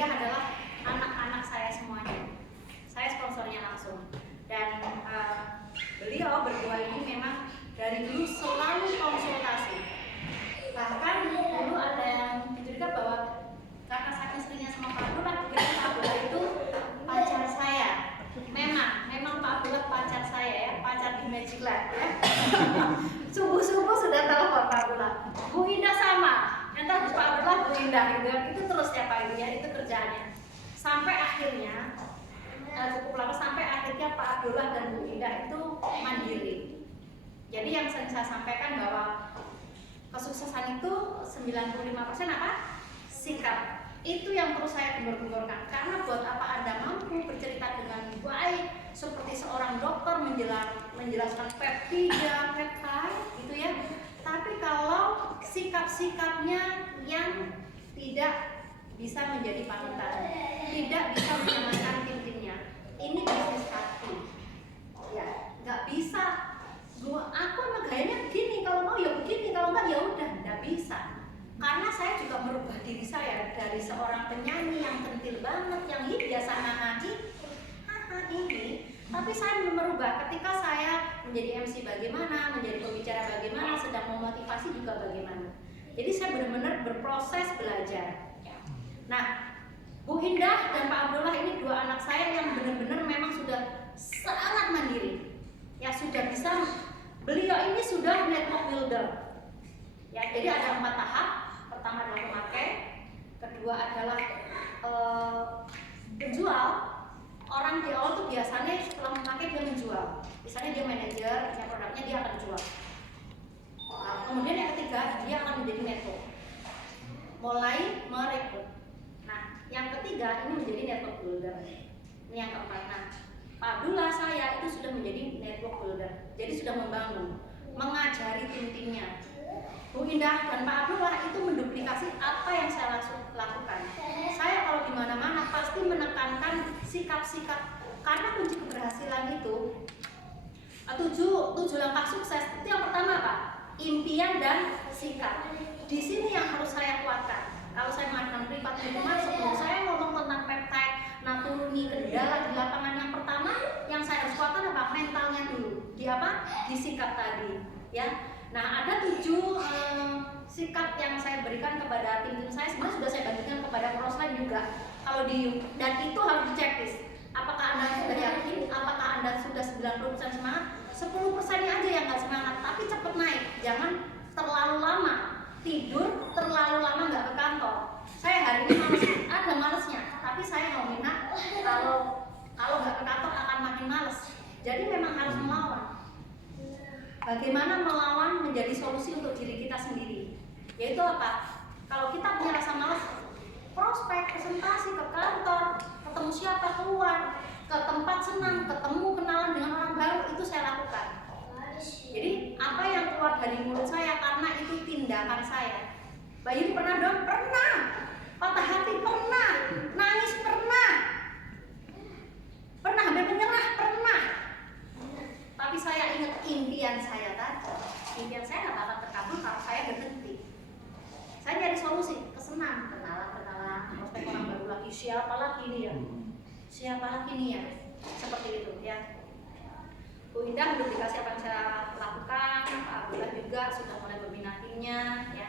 Indah adalah anak-anak saya semuanya. Saya sponsornya langsung. Dan beliau berdua ini memang dari dulu selalu konsultasi. Bahkan dulu ada yang mencuriga bahwa karena saking seringnya sama Pak Abdullah, dikira Pak Abdullah itu pacar saya. Memang Pak Abdullah pacar saya ya, pacar di Magic Land ya. Subuh-subuh sudah telepon Pak Abdullah. Bu Indah sama, entah Pak Abdullah Bu Indah gitu. Itu terus ya Pak ya, itu kerjaannya. Sampai akhirnya cukup lama, sampai akhirnya Pak Abdullah dan Bu Indah itu mandiri. Jadi yang saya sampaikan bahwa kesuksesan itu 95% apa? Sikap. Itu yang perlu saya gembar-gemborkan. Karena buat apa Anda mampu bercerita dengan baik seperti seorang dokter menjelaskan peptida, peptide gitu ya. Tapi kalau sikap-sikapnya yang tidak bisa menjadi panutan, tidak bisa menyenangkan tim-timnya, ini bisnis kaki. Ya, nggak bisa. Aku emang gayanya begini, kalau mau ya begini, kalau enggak ya udah, nggak bisa. Karena saya juga merubah diri saya dari seorang penyanyi yang kentil banget, yang biasa nyanyi, ini. Tapi saya merubah ketika saya menjadi MC bagaimana, menjadi pembicara bagaimana, sedang memotivasi juga bagaimana. Jadi saya benar-benar berproses belajar. Nah, Bu Indah dan Pak Abdullah ini dua anak saya yang benar-benar memang sudah sangat mandiri. Ya sudah bisa, beliau ini sudah network builder. Ya, jadi ada 4 tahap. Pertama adalah pemakai, kedua adalah penjual. Orang di awal tuh biasanya setelah memakai dia menjual. Misalnya dia manajer, punya produknya dia akan jual. Nah, kemudian yang ketiga dia akan menjadi network, mulai merekrut. Nah, yang ketiga ini menjadi network builder. Ini yang keempat. Nah, Pak Abdullah saya itu sudah menjadi network builder. Jadi sudah membangun, mengajari tim-timnya. Bu Indah dan Pak Abdullah itu menduplikasi apa yang saya lakukan. Saya kalau di mana-mana pasti menekankan sikap-sikap, karena kunci keberhasilan itu 7 langkah sukses. Itu yang pertama Pak, impian dan sikap. Di sini yang harus saya kuatkan. Kalau saya mengadakan privat itu masuk, saya ngomong tentang peptide, turuni kendala di lapangan. Yang pertama yang saya harus kuatkan apa? Mentalnya dulu. Di apa? Di sikap tadi, ya. Nah, ada 7 sikap yang saya berikan kepada tim-tim saya. Sebenarnya sudah saya bagikan kepada crossline juga. Kalau dan itu harus diceklis. Apakah Anda sudah yakin? Apakah Anda sudah 90% semangat? 10%-nya aja yang nggak semangat, tapi cepet naik. Jangan terlalu lama tidur, terlalu lama nggak ke kantor. Saya hari ini males, ada malesnya, tapi saya mau minta kalau nggak ke kantor akan makin males. Jadi memang harus melawan. Bagaimana melawan menjadi solusi untuk diri kita sendiri? Yaitu apa? Kalau kita punya rasa malas, prospek, presentasi ke kantor, ketemu siapa, keluar, ke tempat senang, ketemu kenalan dengan orang baru, itu saya lakukan. Jadi apa yang keluar dari mulut saya karena itu tindakan saya. Mbak Yuni pernah dong? Pernah. Patah hati pernah. Nangis pernah. Pernah hampir menyerah pernah. Tapi saya ingat impian saya tadi. Impian saya nggak akan terkabul kalau saya berhenti. Saya nyari solusi, kesenang, kenalan, prospek orang baru lagi, siapa lagi nih ya? Siapa lagi nih ya? Seperti itu ya. Bu Indah menduplikasi apa yang saya lakukan, Pak Abdullah juga sudah mulai berminatinya ya.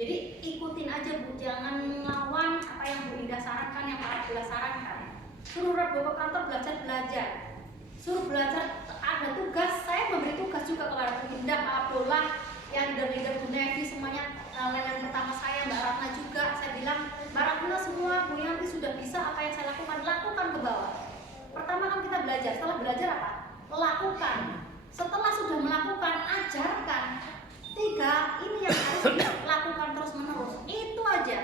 Jadi ikutin aja Bu, jangan melawan apa yang Bu Indah sarankan, yang Pak Abdullah sarankan. Suruh Rabu ke kantor belajar. Suruh belajar, ada tugas, saya memberi tugas juga kepada Bu Indah, Pak Abdullah, yang leader-leader Bu Nevi semuanya, layanan pertama saya, Mbak Ratna juga. Saya bilang, Mbak Ratna semua, Bu Yanti sudah bisa apa yang saya lakukan ke bawah. Pertama kan kita belajar, setelah belajar apa? Lakukan. Setelah sudah melakukan, ajarkan. 3, ini yang harus dilakukan terus-menerus. Itu aja.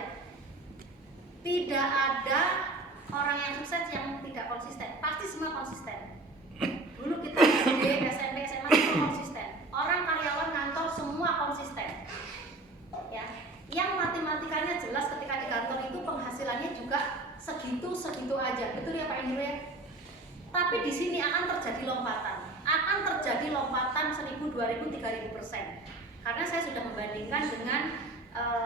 Tidak ada orang yang sukses yang tidak konsisten. Pasti semua konsisten. Dulu kita SD, SMP, SMA itu konsisten. Orang karyawan kantor semua konsisten. Ya, yang matematikanya jelas ketika di kantor itu penghasilannya juga segitu aja. Betul ya Pak Indro ya? Tapi di sini akan terjadi lompatan. 1000, 2000, 3000%. Karena saya sudah membandingkan dengan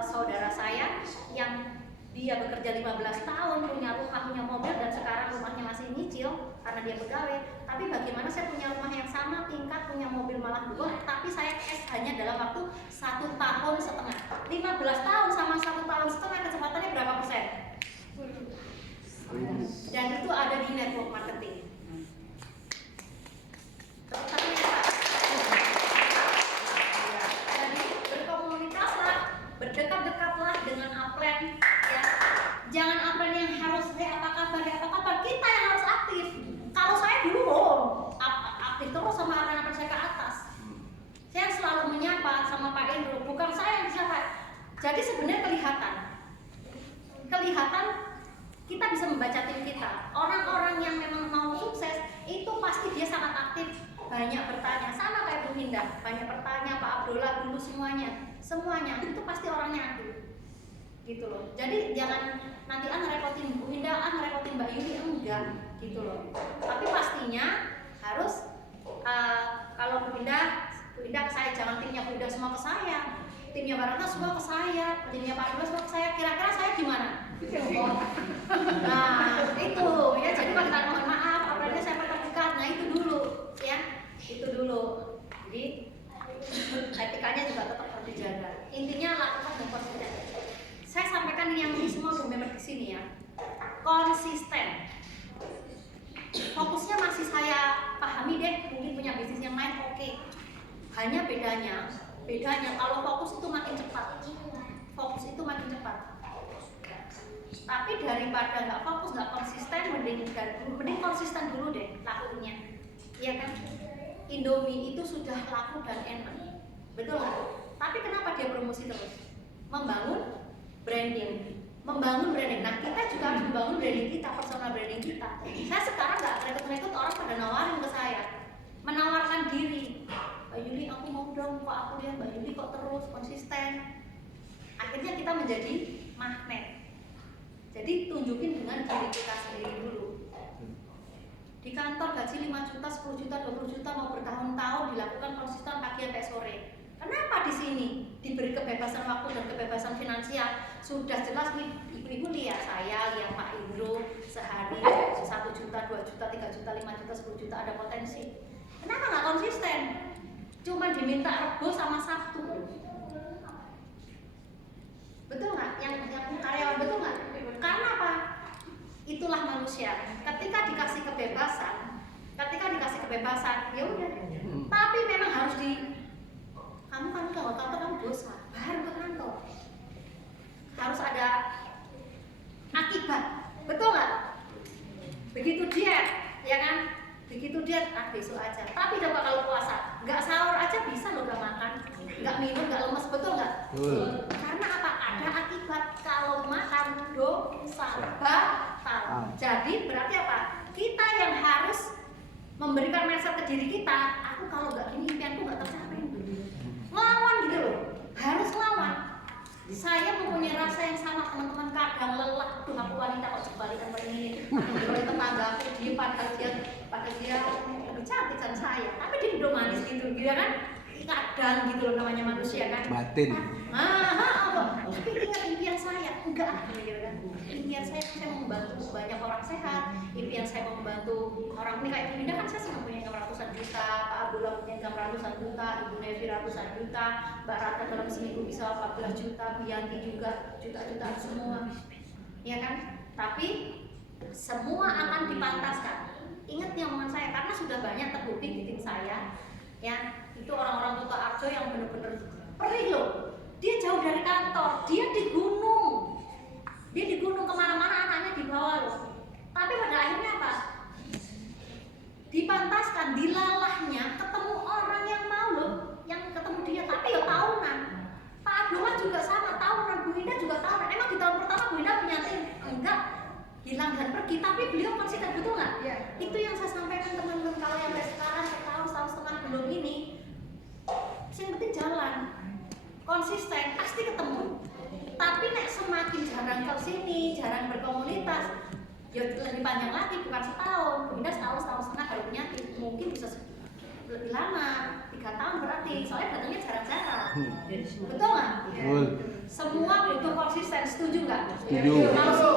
saudara saya yang dia bekerja 15 tahun, punya rumah, punya mobil, dan sekarang rumahnya masih nyicil karena dia pegawai. Tapi bagaimana saya punya rumah yang sama, tingkat, punya mobil malah 2, tapi saya cash hanya dalam waktu 1,5 tahun. 15 tahun sama 1,5 tahun, kecepatannya berapa persen? Dan itu ada di network marketing. Ternyata jadi berkomunitaslah, berdekat-dekatlah dengan upline, ya. Jangan upline yang harus apa kabar, kita yang harus aktif. Kalau saya dulu aktif terus sama upline saya ke atas. Saya selalu menyapa sama Pak Indro, bukan saya yang disapa. Jadi sebenarnya kelihatan kita bisa membaca tim kita. Orang-orang yang memang mau sukses itu pasti dia sangat aktif, banyak bertanya, sama kayak Bu Hinda, banyak bertanya, Pak Abdullah dulu, semuanya itu pasti orangnya aktif, gitu loh. Jadi jangan nanti ngerepotin Bu Hinda, ngerepotin Mbak Yuli, enggak, gitu loh. Tapi pastinya harus kalau Bu Hinda ke saya, jangan timnya Bu Hinda semua ke saya, timnya Barata semua ke saya, timnya Pak Abdullah semua ke saya. Kira-kira saya gimana? Nah itu ya, jadi kalau kita mohon maaf, apalagi saya perdekat, nah itu dulu ya, itu dulu. Jadi etikanya juga tetap harus dijaga. Intinya lakukan dan konsisten. Saya sampaikan yang ini semua udah member di sini ya, konsisten. Fokusnya masih saya pahami deh, mungkin punya bisnis yang lain, oke. Hanya bedanya kalau fokus itu makin cepat, tapi daripada nggak fokus, nggak konsisten, mending konsisten dulu deh lakunya, iya kan? Indomie itu sudah laku dan enak, betul nggak? Tapi kenapa dia promosi terus? Membangun branding. Nah kita juga harus membangun branding kita, personal branding kita. Saya sekarang nggak rekrut orang pada nawarin ke saya, menawarkan diri. Mbak Yuli, aku mau dong, kok aku lihat Mbak Yuli kok terus konsisten. Akhirnya kita menjadi magnet. Jadi tunjukin dengan diri kita sendiri dulu. Di kantor gaji 5 juta, 10 juta, 20 juta mau bertahun-tahun dilakukan konsisten pagi sampai sore. Kenapa di sini diberi kebebasan waktu dan kebebasan finansial? Sudah jelas nih, ibu-ibu lihat saya, lihat Pak Indro sehari 1 juta, 2 juta, 3 juta, 5 juta, 10 juta, ada potensi. Kenapa nggak konsisten? Cuma diminta Rebo sama Sabtu. Betul nggak? Yang karyawan, betul nggak? Karena apa? Itulah manusia. Ketika dikasih kebebasan, ya udah. Tapi memang harus kamu kan kalau kantor kamu dosa, baru ke kantor. Harus ada akibat, betul nggak? Begitu diet, ya kan? Begitu diet, besok aja. Tapi coba kalau puasa, nggak sahur aja bisa loh, nggak makan, nggak minum, nggak lemes, betul nggak? Karena apa? Ada akibat. Kalau makan dosa batal. Jadi berarti apa? Kita yang harus memberikan mindset ke diri kita. Aku kalau nggak gini impianku nggak tercapai. Ngelawan gitu loh, harus ngelawan. Saya mempunyai rasa yang sama, teman-teman. Kadang lelah, tuh aku wanita kok sebalikan begini. Menurut tetangga aku dia pada dia lebih cantik dan saya, tapi dia udah manis gitu kan? Kadang gitu loh, namanya manusia kan. Batin. Tapi ingat impian saya, enggak gitu kan. Impian saya mau membantu banyak orang sehat. Impian saya mau membantu orang ini kayak Dinda kan, saya sudah punya income ratusan juta, Pak Abdullah punya income ratusan juta, Ibu Nevi ratusan juta, Mbak Rata dalam seminggu bisa 14 juta, Bianti juga juta-jutaan semua, ya kan? Tapi semua akan dipantaskan. Ingat nih omongan saya, karena sudah banyak terbukti di tim saya, ya. Itu orang-orang Kota Arjo yang benar-benar perih loh. Dia jauh dari kantor, dia di gunung kemana-mana, anaknya dibawa loh. Tapi pada akhirnya apa? Dipantaskan, dilalahnya, ketemu orang yang mau loh, yang ketemu dia. Tapi ya tahunan. Pak Abdullah juga sama, tahunan. Bu Hinda juga tahunan. Emang di tahun pertama Bu Hinda punya tim? Enggak, hilang dan pergi. Tapi beliau konsisten, betul nggak? Ya. Itu yang saya sampaikan teman-teman, kalau yang sampai sekarang setahun setengah belum ini, yang penting jalan konsisten, pasti ketemu. Tapi nek semakin jarang ke sini, jarang berkomunitas, ya lebih panjang lagi, bukan setahun. Bunda setahun setengah kalau punya tim, mungkin bisa lebih lama, 3 tahun berarti. Soalnya datangnya jarang-jarang. Betul nggak? Betul. Semua butuh konsisten, setuju nggak? Setuju. Kalau